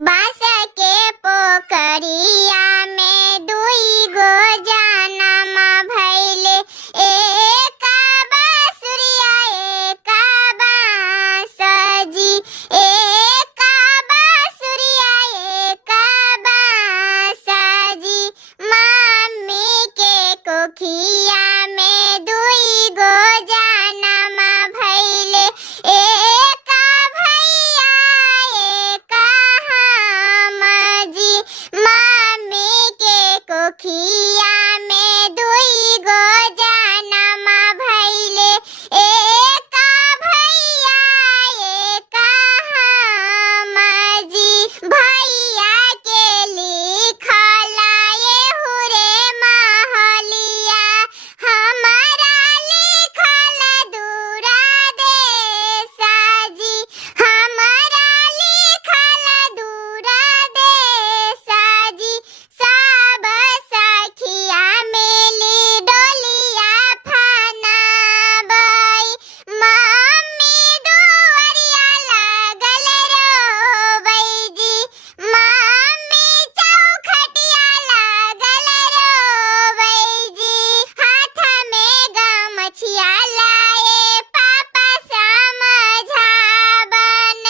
बांस के पोखरिया में दुई गो जनमा भइले, एक बांसुरिया एक बांसजी, एक बांसुरिया एक बांसजी। मम्मी के कोखिया में दुई गो जनमा भइले, एक भैया एक हमजी। मम्मी के कोखिया में दुई गो जनमा भइले, एक भैया एक हमजी। भैया के लिखला एहू रे महलिया, हमारा लिखल दूरा देसाजी, हमारा लिखल दूरा देसाजी। सब सखिया मिली डोलिया फनाबई, मम्मी दुअरिया लागल रोबैजी, मम्मी चौखटिया लागल रोबैजी। हाथ में गमछिया लाए पापा समझावन,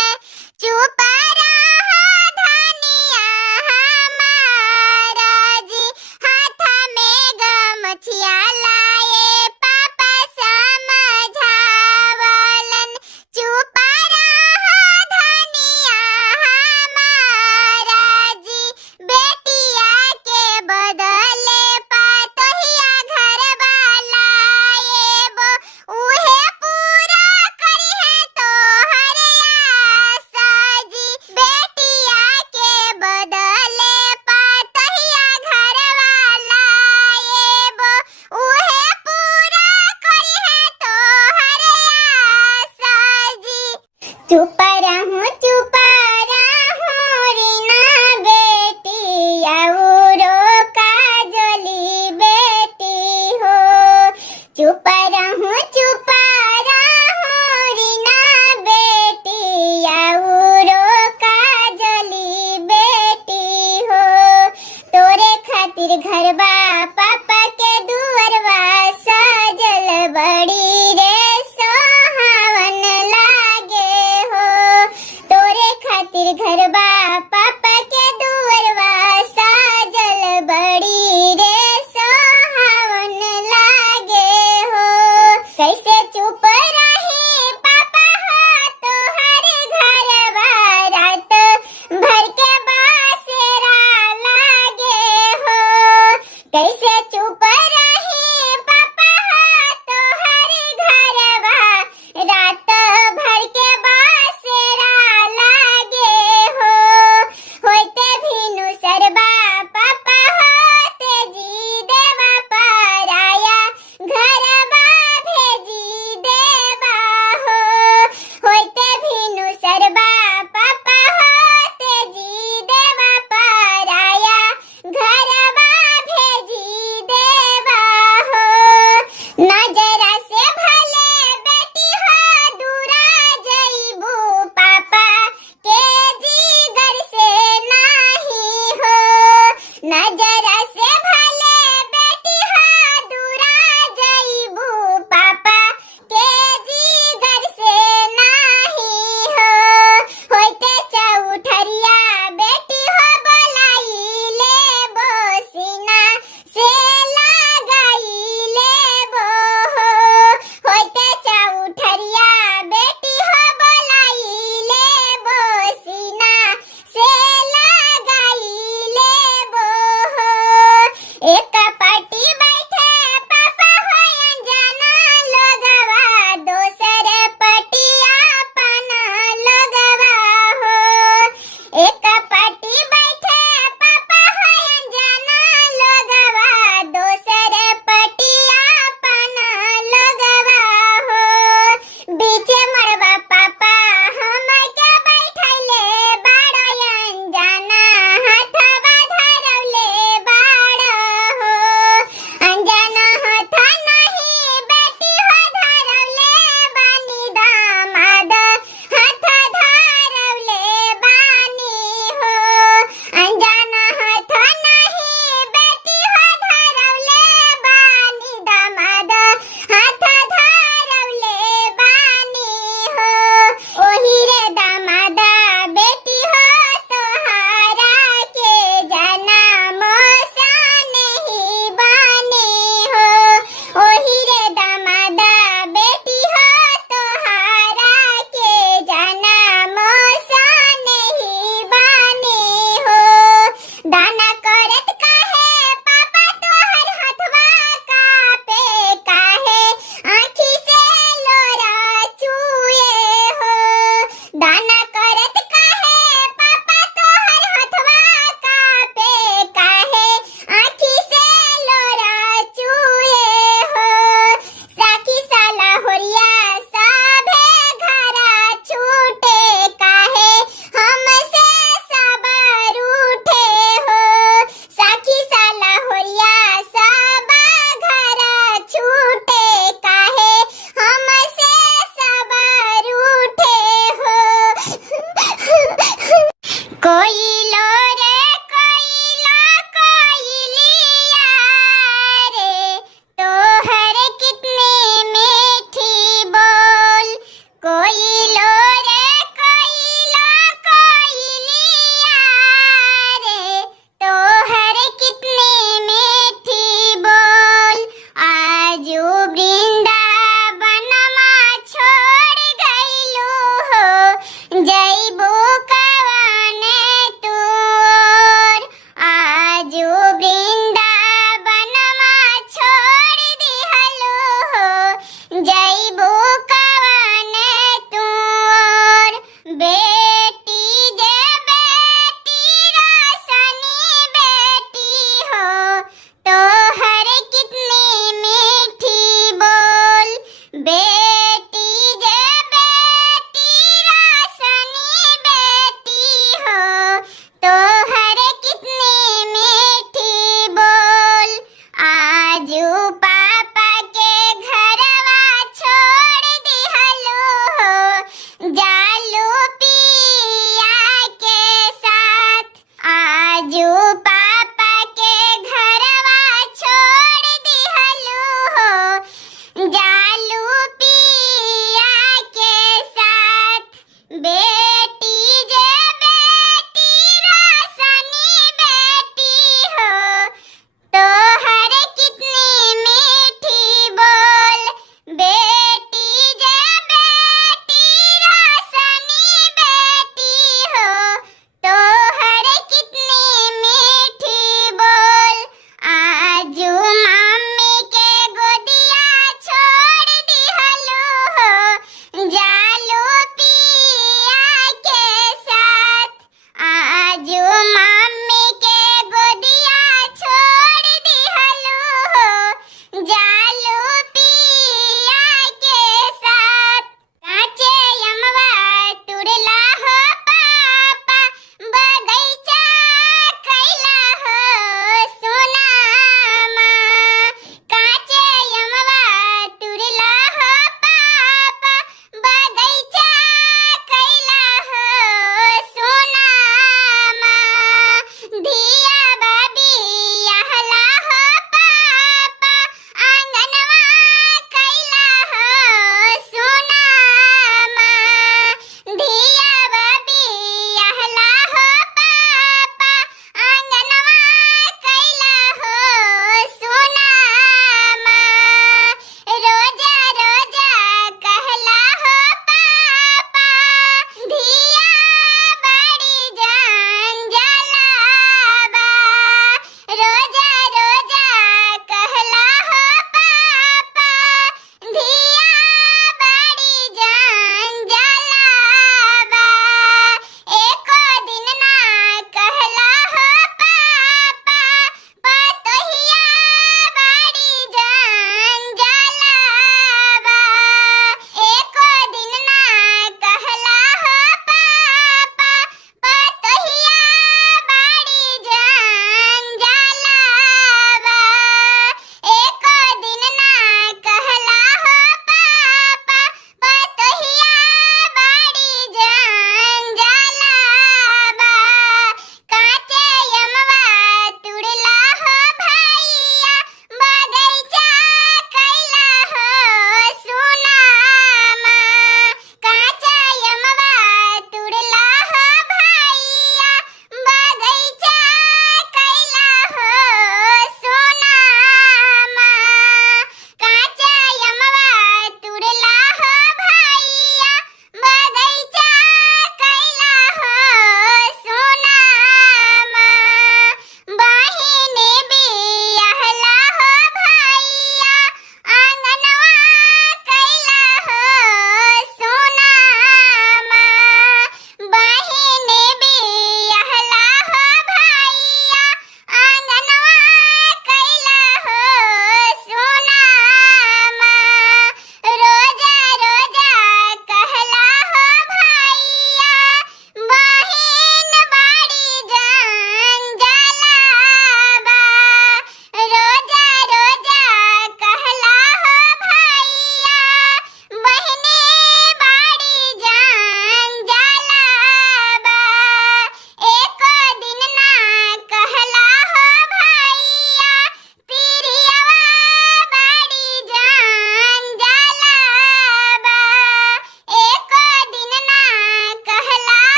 चुप रह धनिया हमारा जी। हाथ में गमछिया लाए पापा समझावलन, चुप रह धनिया हमारा जी। बेटिया के बदले पतोहिया घर वाला एबो, उहे पूरा करिहे तोहर आशा जी। बेटिया के बदले पतोहिया घर वाला एबो, उहे पूरा करिहे तोहर आशा जी। चुप रहूं रीना बेटी, औरो काजली बेटी हो। चुप रहूं रीना बेटी, औरो काजली बेटी हो। तोरे खातिर घरबा पापा के दुअरवा सजल बड़ी रे सोहावन लागे हो। तोरे खातिर घरबा पापा